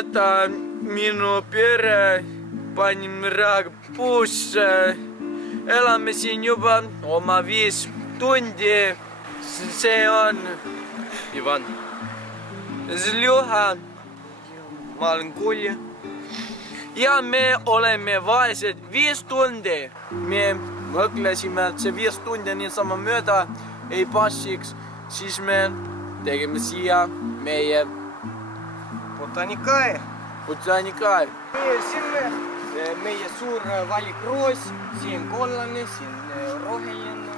Eta minu pere panin rahaga puusse. Elame siin juba oma 5 tundi. See on Ivan. Zljuha. Ma olen Kulja. Ja me oleme vaesed 5 tundi. Me mõtlesime, et see 5 tundi niisama mööda ei passiks. Siis me tegime siia meie Botanikae. Siin meie suur valikroos, siin kollane, siin roheline,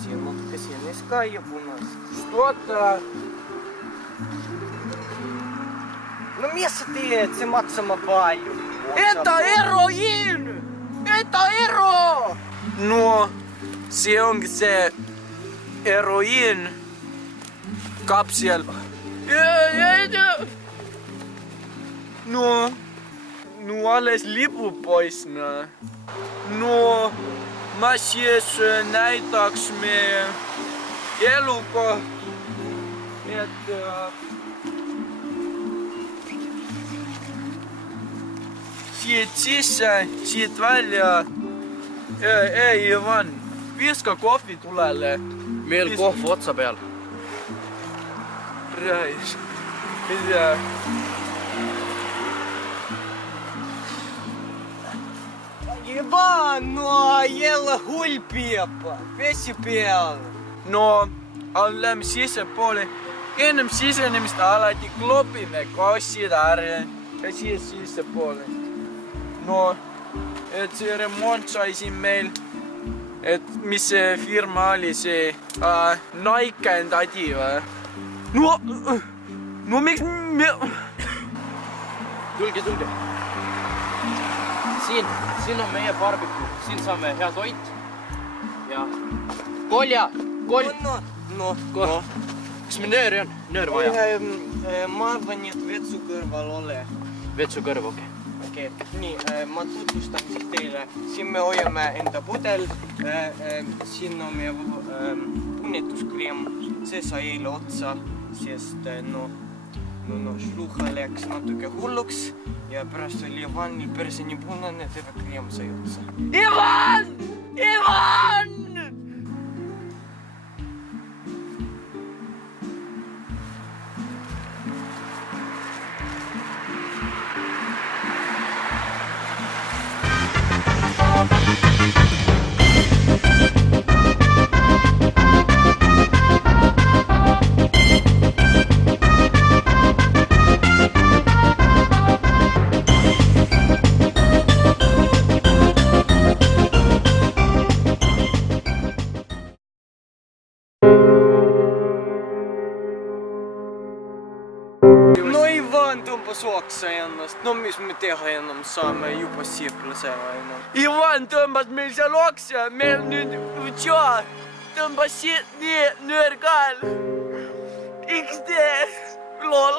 siin natuke seenes ka ja punast. Что-то. No mis sa teed, see maksama palju? Это heroiin! Это hero! No, see ongi see heroiin kapsel. No alles lipupois. No, ma siis näitaks meie eluga, et siit sisse, siit välja. Ei, Ivan, viska kohvi tulele. Meil kohv otsa peal. Rais. Mida? Ivan, no jälle hulpiepa, vesi peal. No, lähme sissepoole. Ennem sisenemist alati klopime kossid ära ja siis sissepoole. No, et see remont sai siin meil, et mis see firma oli, see Nike and Adi või? No miks me... Tulge. Siin on meie barbeku. Siin saame hea toit. Ja Kolja! No. Kas me nööri on? Nöör vaja? Ma arvan, et vetsu kõrval ole. Vetsu kõrv, Okei, nii, ma tutvustan siis teile. Siin me hoiame enda pudel. Siin on meie punnetuskreem. See sai eile otsa, sest šluha läks natuke hulluks ja pärast oli Ivanil perse nii punane, terve kreem sai otsa. Ivan! No Ivan tõmbas oksa ennast. No mis me teha enam saame, juba sieplasema enam. Ivan tõmbas meil seal oksa, meil nüüd tõmbas siit nii nöör ka. XD, lol.